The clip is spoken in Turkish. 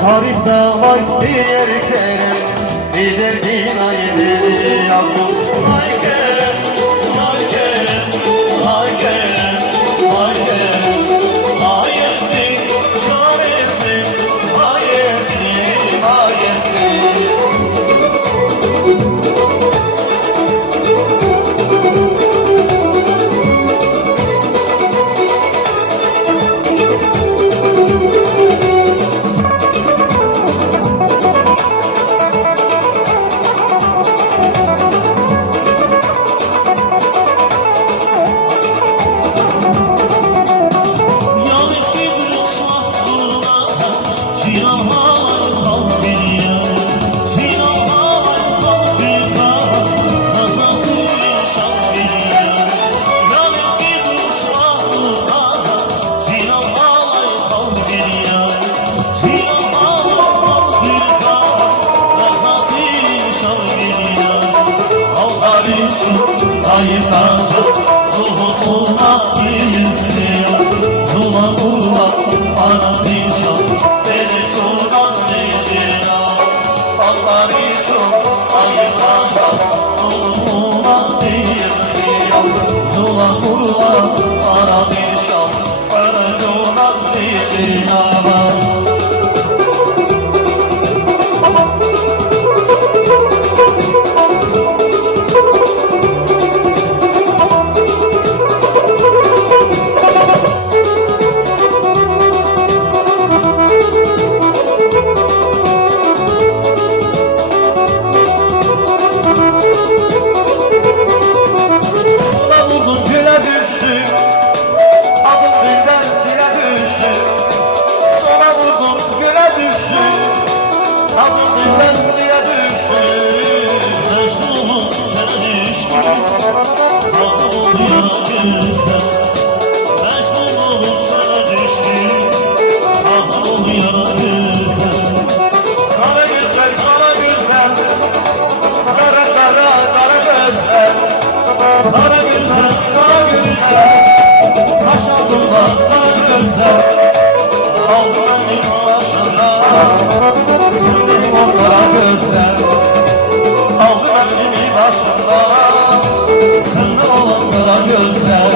Tarih dağlar diğer kerem, bilir binayı yazın. Ay kerem, ay kerem, ay kerem, ay kerem. Ayesin, çaresin, ayesin, ayesin. Ayıkacak ruhusuna izliyor. Zula kurla bana bir çal, beni çok az değişiyor. Allah çok ayıkacak ruhusuna izliyor. Zula kurla bana bir çal, beni çok az değişiyor. Kara güzel, kara güzel, taş altında kara güzel. Aldanın başına, sırtım o kara güzel. Aldanın başına, sırtım o kara güzel.